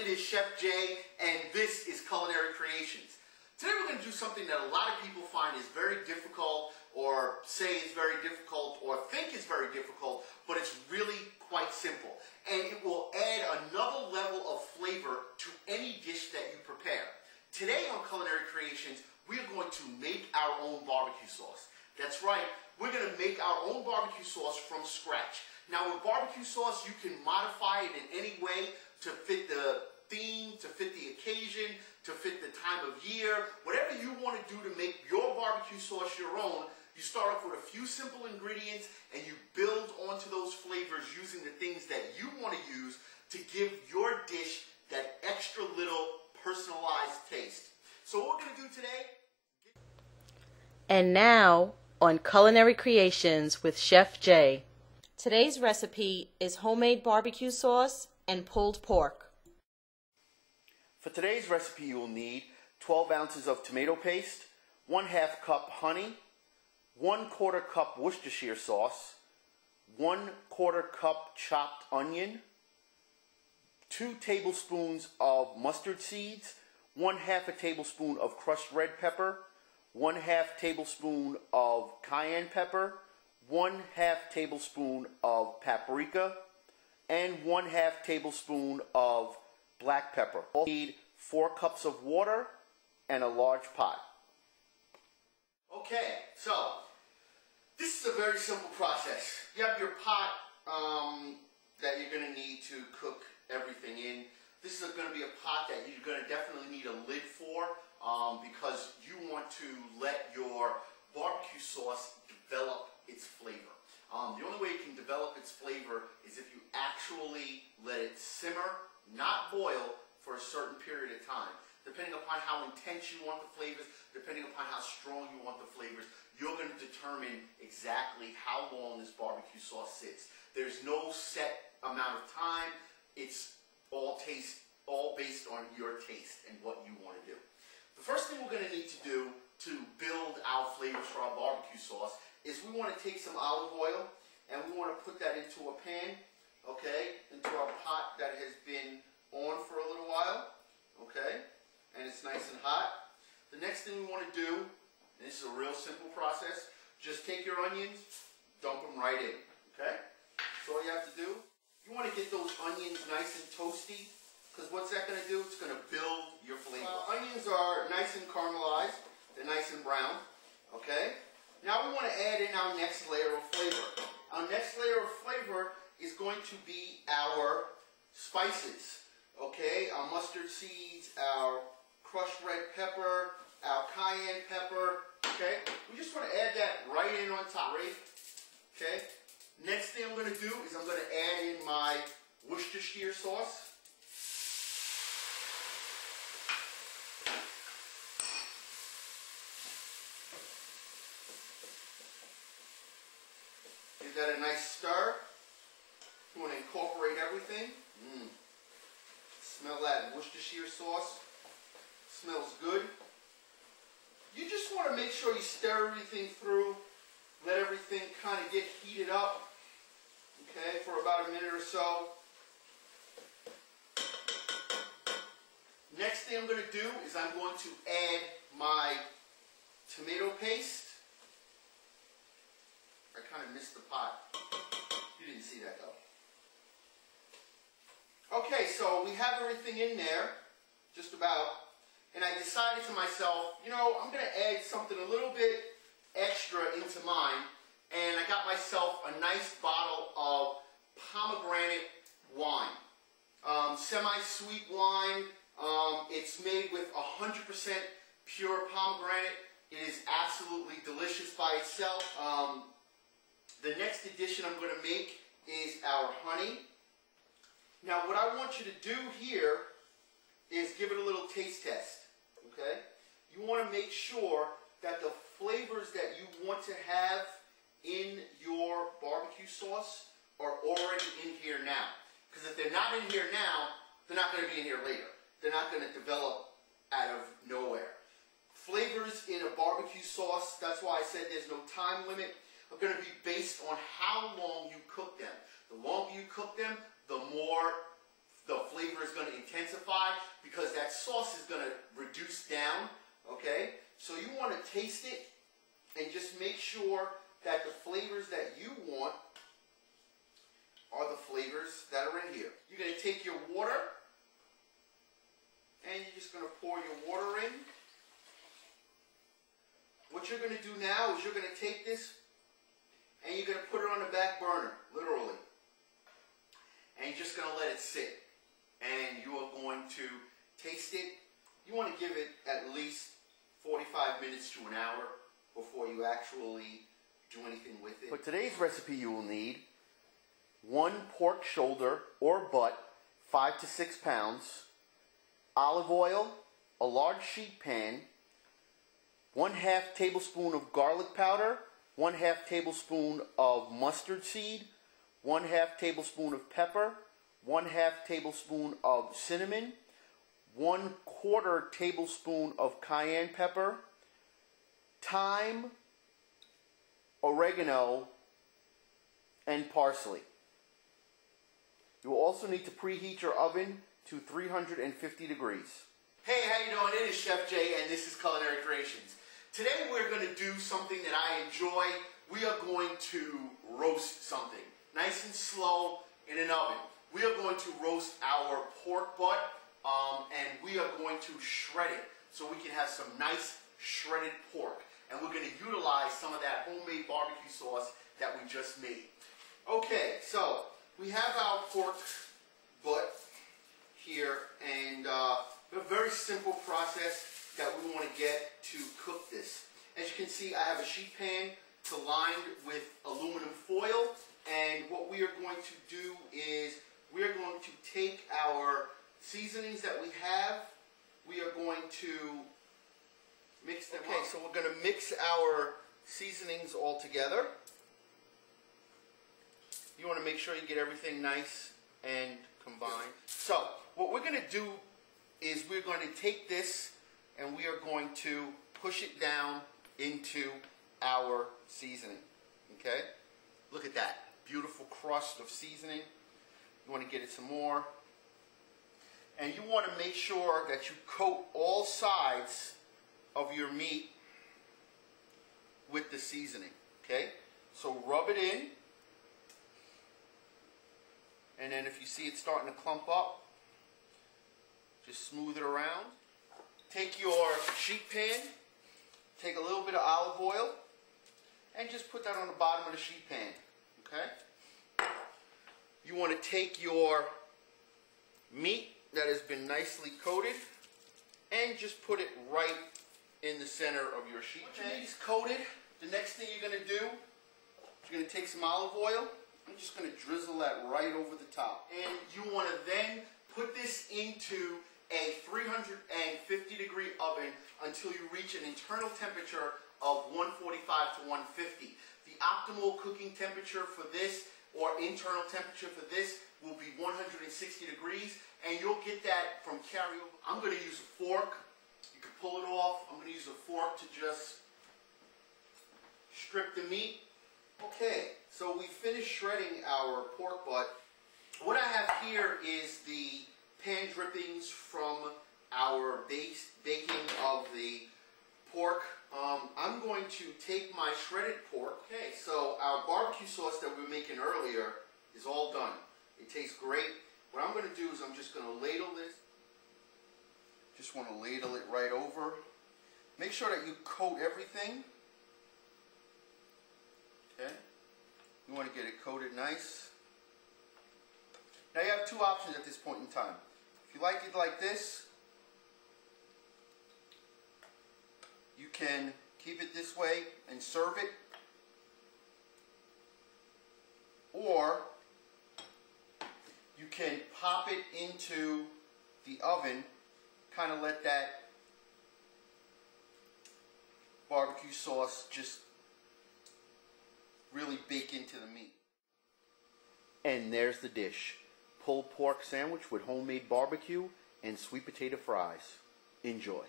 it is Chef Jay, and this is Culinary Creations. Today we're going to do something that a lot of people find is very difficult, or say is very difficult, or think is very difficult, but it's really quite simple. And it will add another level of flavor to any dish that you prepare. Today on Culinary Creations, we are going to make our own barbecue sauce. That's right, we're going to make our own barbecue sauce from scratch. Now with barbecue sauce, you can modify it in any way to fit the theme, to fit the occasion, to fit the time of year. Whatever you want to do to make your barbecue sauce your own, you start off with a few simple ingredients and you build onto those flavors using the things that you want to use to give your dish that extra little personalized taste. So what we're going to do today... And now on Culinary Creations with Chef Jay. Today's recipe is homemade barbecue sauce and pulled pork. For today's recipe, you will need 12 ounces of tomato paste, 1/2 cup honey, 1/4 cup Worcestershire sauce, 1/4 cup chopped onion, 2 tablespoons of mustard seeds, 1/2 a tablespoon of crushed red pepper, 1/2 tablespoon of cayenne pepper, 1/2 tablespoon of paprika, and 1/2 tablespoon of black pepper. You need 4 cups of water and a large pot. Okay, so this is a very simple process. You have your pot that you're going to need to cook everything in. This is going to be a pot that you're going to definitely need a lid for because you want to let your barbecue sauce develop its flavor. The only way it can develop its flavor is if you actually let it simmer, not boil, for a certain period of time. Depending upon how intense you want the flavors, depending upon how strong you want the flavors, you're going to determine exactly how long this barbecue sauce sits. There's no set amount of time. It's all based on your taste and what you want to do. The first thing we're going to need to do to build our flavors for our barbecue sauce is we want to take some olive oil and we want to put that into a pan, okay, into our pot that has been on for a little while, okay, and it's nice and hot. The next thing we want to do, and this is a real simple process, just take your onions, dump them right in, okay? So all you have to do, you want to get those onions nice and toasty, because what's that going to do? It's going to build your flavor. Onions are nice and caramelized, they're nice and brown, okay? Now we want to add in our next layer of flavor. Our next layer of flavor is going to be our spices. Okay, our mustard seeds, our crushed red pepper, our cayenne pepper, okay? We just want to add that right in on top, right? Okay? Next thing I'm going to do is I'm going to add in my Worcestershire sauce. Give that a nice stir. You want to incorporate everything. Smell that Worcestershire sauce. Smells good. You just want to make sure you stir everything through. Let everything kind of get heated up. Okay, for about a minute or so. Next thing I'm going to do is I'm going to add my tomato paste. I kind of missed the pot. You didn't see that though. Okay, so we have everything in there, just about, and I decided to myself, you know, I'm going to add something a little bit extra into mine, and I got myself a nice bottle of Pomegranate Wine. Semi-sweet wine. It's made with 100% pure pomegranate. It is absolutely delicious by itself. The next addition I'm going to make is our honey. Now what I want you to do here is give it a little taste test, okay? You want to make sure that the flavors that you want to have in your barbecue sauce are already in here now. Because if they're not in here now, they're not going to be in here later. They're not going to develop out of nowhere. Flavors in a barbecue sauce, that's why I said there's no time limit, are going to be based on how long you cook them. The longer you cook them, the more the flavor is is going to intensify because that sauce is going to reduce down, okay? So you want to taste it and just make sure that the flavors that you want are the flavors that are in here. You're going to take your water and you're just going to pour your water in. What you're going to do now is you're going to take this and you're going to put it on the back burner, literally. And you're just going to let it sit. And you are going to taste it. You want to give it at least 45 minutes to an hour before you actually do anything with it. For today's recipe, you will need 1 pork shoulder or butt, 5 to 6 pounds, olive oil, a large sheet pan, 1/2 tablespoon of garlic powder, 1/2 tablespoon of mustard seed, 1/2 tablespoon of pepper, 1/2 tablespoon of cinnamon, 1/4 tablespoon of cayenne pepper, thyme, oregano, and parsley. You will also need to preheat your oven to 350 degrees. Hey, how you doing? It is Chef Jay, and this is Culinary Creations. Today we're going to do something that I enjoy. We are going to roast something, nice and slow in an oven. We are going to roast our pork butt, and we are going to shred it so we can have some nice shredded pork. And we're going to utilize some of that homemade barbecue sauce that we just made. Okay, so we have our pork butt here, and a very simple process that we want to get to cook this. As you can see, I have a sheet pan lined with aluminum foil, and what we are going to do is we are going to take our seasonings that we have, we are going to mix them up. Okay, so we're going to mix our seasonings all together. You want to make sure you get everything nice and combined. So, what we're going to do is we're going to take this and we are going to push it down into our seasoning, okay? Look at that, beautiful crust of seasoning. You want to get it some more. And you want to make sure that you coat all sides of your meat with the seasoning, okay? So rub it in. And then if you see it starting to clump up, just smooth it around. Take your sheet pan, take a little bit of olive oil, and just put that on the bottom of the sheet pan, okay? You want to take your meat that has been nicely coated and just put it right in the center of your sheet pan. Once your meat is coated, the next thing you're going to do, you're going to take some olive oil. I'm just going to drizzle that right over the top. And you want to then put this into a 350 degree oven until you reach an internal temperature of 145 to 150. The optimal cooking temperature for this, or internal temperature for this, will be 160 degrees, and you'll get that from carryover. I'm going to use a fork. You can pull it off. I'm going to use a fork to just strip the meat. Okay, so we finished shredding our pork butt. What I have here is the pan drippings from our baking of the pork. I'm going to take my shredded pork. Okay, so our barbecue sauce that we were making earlier is all done. It tastes great. What I'm going to do is I'm just going to ladle this. Just want to ladle it right over. Make sure that you coat everything. Okay. You want to get it coated nice. Now you have two options at this point in time. If you like it like this, you can keep it this way and serve it. Or you can pop it into the oven, kind of let that barbecue sauce just really bake into the meat. And there's the dish. Pulled pork sandwich with homemade barbecue and sweet potato fries. Enjoy.